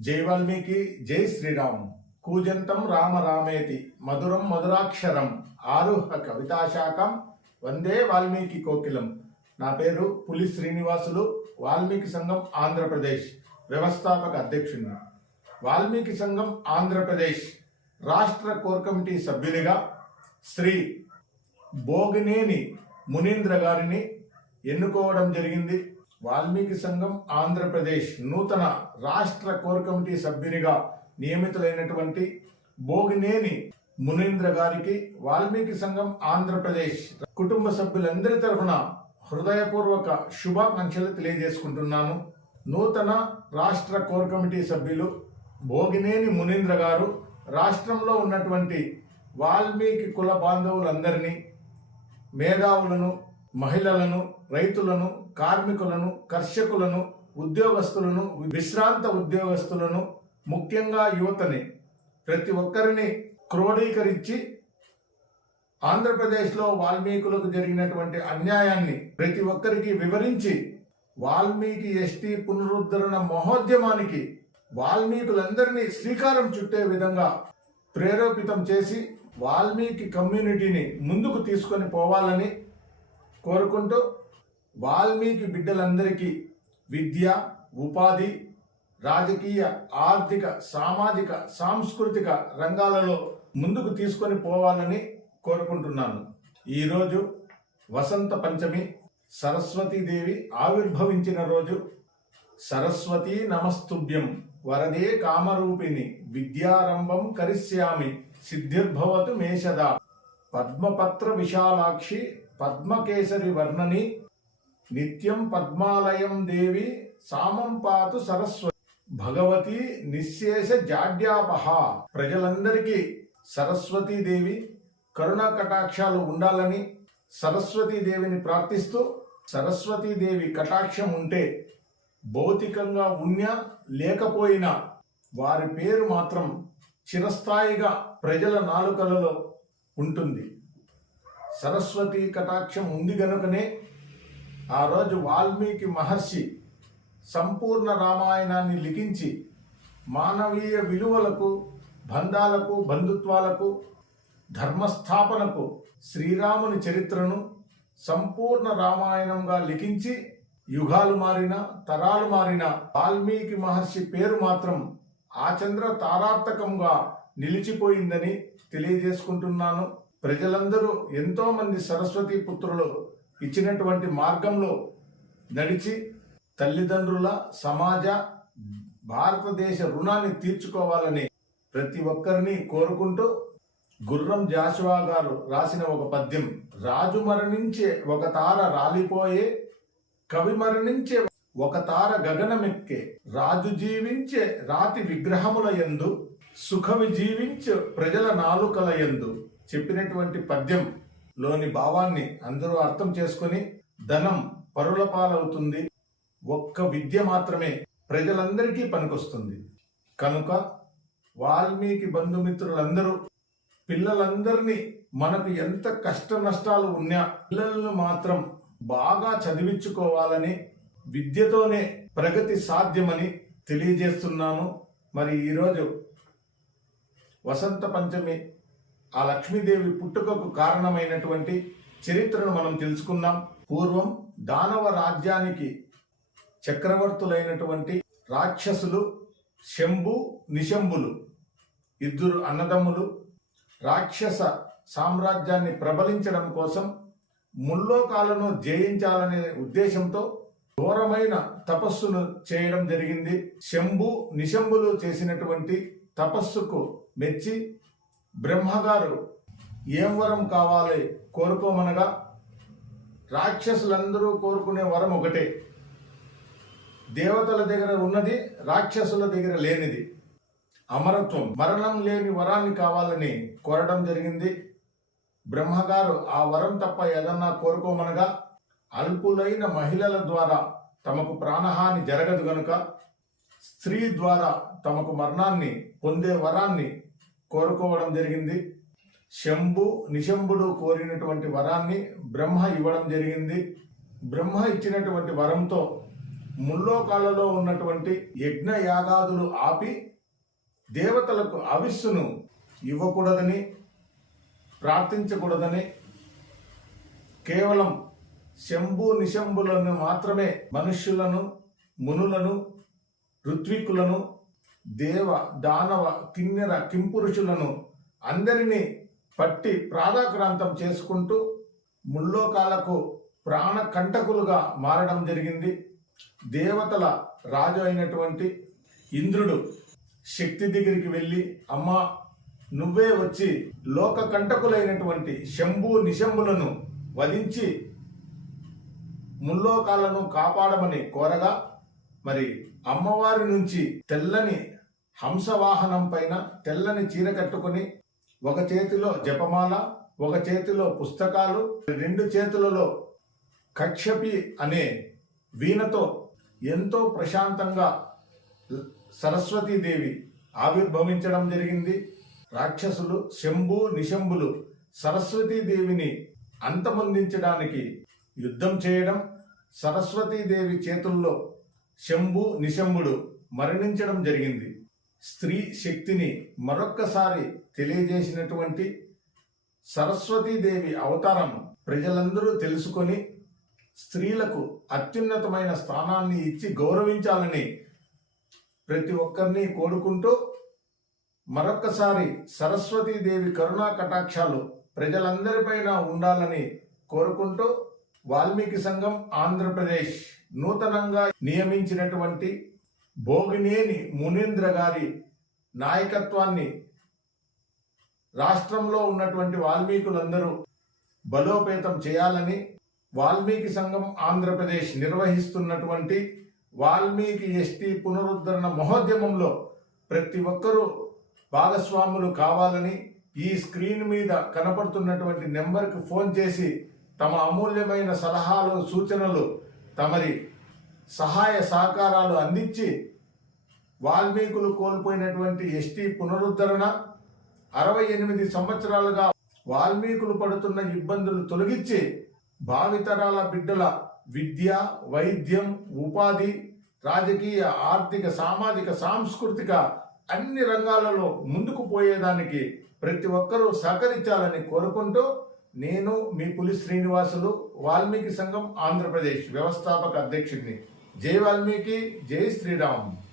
జై వాల్మీకి జై శ్రీరామ్. కూజంతం రామ రామేతి మధురం మధురాక్షరం ఆరుహ కవితాశాఖం వందే వాల్మీకి కోకిలం. నా పేరు పులి శ్రీనివాసులు వాల్మీకి సంఘం ఆంధ్రప్రదేశ్ వ్యవస్థాపక అధ్యక్షుని. వాల్మీకి సంఘం ఆంధ్రప్రదేశ్ రాష్ట్ర కోర్ కమిటీ సభ్యునిగా శ్రీ భోగినేని మునీంద్ర గారిని ఎన్నుకోవడం జరిగింది. వాల్మీకి సంఘం ఆంధ్రప్రదేశ్ నూతన రాష్ట్ర కోర్ కమిటీ సభ్యునిగా నియమితులైనటువంటి భోగినేని మునీంద్ర గారికి వాల్మీకి సంఘం ఆంధ్రప్రదేశ్ కుటుంబ సభ్యులందరి తరఫున హృదయపూర్వక శుభాకాంక్షలు తెలియజేసుకుంటున్నాను. నూతన రాష్ట్ర కోర్ కమిటీ సభ్యులు భోగినేని మునీంద్ర గారు రాష్ట్రంలో ఉన్నటువంటి వాల్మీకి కుల బాంధవులందరినీ మేధావులను మహిళలను రైతులను కార్మికులను కర్షకులను ఉద్యోగస్తులను విశ్రాంత ఉద్యోగస్తులను ముఖ్యంగా యువతని. ప్రతి ఒక్కరిని క్రోడీకరించి ఆంధ్రప్రదేశ్లో వాల్మీకులకు జరిగినటువంటి అన్యాయాన్ని ప్రతి ఒక్కరికి వివరించి వాల్మీకి ఎస్టీ పునరుద్ధరణ మహోద్యమానికి వాల్మీకులందరినీ శ్రీకారం చుట్టే విధంగా ప్రేరేపితం చేసి వాల్మీకి కమ్యూనిటీని ముందుకు తీసుకొని పోవాలని కోరుకుంటూ వాల్మీకి బిడ్డలందరికీ విద్య ఉపాధి రాజకీయ ఆర్థిక సామాజిక సాంస్కృతిక రంగాలలో ముందుకు తీసుకొని పోవాలని కోరుకుంటున్నాను. ఈరోజు వసంత పంచమి సరస్వతీదేవి ఆవిర్భవించిన రోజు. సరస్వతీ నమస్తుభ్యం వరదే కామరూపిణి విద్యారంభం కరిష్యామి సిద్ధిర్భవతు మేషద. పద్మపత్ర విశాలాక్షి పద్మకేసరి వర్ణని నిత్యం పద్మాలయం దేవి సామం పాతు సరస్వతి. భగవతి నిశ్శేష జాడ్యాపహ. ప్రజలందరికీ సరస్వతీదేవి కరుణా కటాక్షాలు ఉండాలని సరస్వతీదేవిని ప్రార్థిస్తూ సరస్వతీదేవి కటాక్షం ఉంటే భౌతికంగా ఉన్నా లేకపోయినా వారి పేరు మాత్రం చిరస్థాయిగా ప్రజల నాలుకలలో ఉంటుంది. సరస్వతి కటాక్షం ఉంది గనుకనే ఆ రోజు వాల్మీకి మహర్షి సంపూర్ణ రామాయణాన్ని లిఖించి మానవీయ విలువలకు బంధాలకు బంధుత్వాలకు ధర్మస్థాపనకు శ్రీరాముని చరిత్రను సంపూర్ణ రామాయణంగా లిఖించి యుగాలు మారిన తరాలు మారిన వాల్మీకి మహర్షి పేరు మాత్రం ఆచంద్ర తారార్థకంగా నిలిచిపోయిందని తెలియజేసుకుంటున్నాను. ప్రజలందరూ ఎంతోమంది సరస్వతి పుత్రులు ఇచ్చినటువంటి మార్గంలో నడిచి తల్లిదండ్రుల సమాజ భారతదేశ రుణాన్ని తీర్చుకోవాలని ప్రతి ఒక్కరిని కోరుకుంటూ గుర్రం జాషువా గారు రాసిన ఒక పద్యం రాజు మరణించే ఒక తార రాలిపోయే కవి మరణించే ఒక తార గగనమెక్కే. రాజు జీవించే రాతి విగ్రహముల యందు సుఖవి జీవించే ప్రజల నాలుకల యందు చెప్పినటువంటి పద్యం. లోని భావాన్ని అందరూ అర్థం చేసుకొని ధనం పరుల పాలవుతుంది. ఒక్క విద్య మాత్రమే ప్రజలందరికీ పనికొస్తుంది. కనుక వాల్మీకి బంధుమిత్రులందరూ పిల్లలందరినీ మనకు ఎంత కష్ట నష్టాలు ఉన్నా పిల్లలను మాత్రం బాగా చదివించుకోవాలని విద్యతోనే ప్రగతి సాధ్యమని తెలియజేస్తున్నాను. మరి ఈరోజు వసంత పంచమి ఆ లక్ష్మీదేవి పుట్టుకకు కారణమైనటువంటి చరిత్రను మనం తెలుసుకున్నాం పూర్వం దానవ రాజ్యానికి చక్రవర్తులైనటువంటి రాక్షసులు శంభు నిశంభులు ఇద్దరు అన్నదమ్ములు రాక్షస సామ్రాజ్యాన్ని ప్రబలించడం కోసం ముల్లోకాలను జయించాలనే ఉద్దేశంతో ఘోరమైన తపస్సును చేయడం జరిగింది. శంభు నిశంభులు చేసినటువంటి తపస్సుకు మెచ్చి బ్రహ్మగారు ఏం వరం కావాలి కోరుకోమనగా? రాక్షసులందరూ కోరుకునే వరం ఒకటే. దేవతల దగ్గర ఉన్నది రాక్షసుల దగ్గర లేనిది. అమరత్వం మరణం లేని వరాన్ని కావాలని కోరడం జరిగింది. బ్రహ్మగారు ఆ వరం తప్ప ఏదన్నా కోరుకోమనగా అల్పులైన మహిళల ద్వారా తమకు ప్రాణహాని జరగదు గనుక స్త్రీ ద్వారా తమకు మరణాన్ని పొందే వరాన్ని కోరుకోవడం జరిగింది. శంభు నిశంభుడు కోరినటువంటి వరాన్ని బ్రహ్మ ఇవ్వడం జరిగింది. బ్రహ్మ ఇచ్చినటువంటి వరంతో ముల్లోకాలలో ఉన్నటువంటి యజ్ఞ యాగాదులు ఆపి దేవతలకు అవిస్సును ఇవ్వకూడదని ప్రార్థించకూడదని కేవలం శంభు నిశంభులను మాత్రమే మనుష్యులను మునులను ఋత్వికులను దేవ దానవ కిన్నెర కింపురుషులను అందరినీ పట్టి ప్రాధాక్రాంతం చేసుకుంటూ ముల్లోకాలకు ప్రాణ కంటకులుగా మారడం జరిగింది. దేవతల రాజు అయినటువంటి ఇంద్రుడు శక్తి దగ్గరికి వెళ్ళి అమ్మా నువ్వే వచ్చి లోక కంటకులైనటువంటి శంభు నిశంభులను వధించి ముల్లోకాలను కాపాడమని కోరగా మరి అమ్మవారి నుంచి తెల్లని హంసవాహనం పైన తెల్లని చీర కట్టుకొని ఒక చేతిలో జపమాల ఒక చేతిలో పుస్తకాలు రెండు చేతులలో కక్షపి అనే వీణతో ఎంతో ప్రశాంతంగా సరస్వతీదేవి ఆవిర్భవించడం జరిగింది. రాక్షసులు శంభు నిశంభులు సరస్వతీదేవిని అంతమొందించడానికి యుద్ధం చేయడం సరస్వతీదేవి చేతుల్లో శంభు నిశంభుడు మరణించడం జరిగింది. స్త్రీ శక్తిని మరొక్కసారి తెలియజేసినటువంటి సరస్వతీదేవి అవతారం ప్రజలందరూ తెలుసుకొని స్త్రీలకు అత్యున్నతమైన స్థానాన్ని ఇచ్చి గౌరవించాలని ప్రతి ఒక్కరిని కోరుకుంటూ మరొక్కసారి సరస్వతీదేవి కరుణా కటాక్షాలు ప్రజలందరిపైన ఉండాలని కోరుకుంటూ వాల్మీకి సంఘం ఆంధ్రప్రదేశ్. నూతనంగా నియమించినటువంటి భోగినేని మునీంద్ర గారి నాయకత్వాన్ని రాష్ట్రంలో ఉన్నటువంటి వాల్మీకులందరూ బలోపేతం చేయాలని వాల్మీకి సంఘం ఆంధ్రప్రదేశ్ నిర్వహిస్తున్నటువంటి వాల్మీకి ఎస్టీ పునరుద్ధరణ మహోద్యమంలో ప్రతి ఒక్కరూ భాగస్వాములు కావాలని ఈ స్క్రీన్ మీద కనపడుతున్నటువంటి నెంబర్కి ఫోన్ చేసి తమ అమూల్యమైన సలహాలు సూచనలు తమరి సహాయ సహకారాలు అందించి వాల్మీకులు కోల్పోయినటువంటి ఎస్టీ పునరుద్ధరణ అరవై ఎనిమిది సంవత్సరాలుగా వాల్మీకులు పడుతున్న ఇబ్బందులు తొలగించి భావితరాల బిడ్డల విద్య వైద్యం ఉపాధి రాజకీయ ఆర్థిక సామాజిక సాంస్కృతిక అన్ని రంగాలలో ముందుకు పోయేదానికి ప్రతి ఒక్కరూ సహకరించాలని కోరుకుంటూ నేను మీ పులి శ్రీనివాసులు వాల్మీకి సంఘం ఆంధ్రప్రదేశ్ వ్యవస్థాపక అధ్యక్షుడిని. జై వాల్మీకి జై శ్రీరామ్.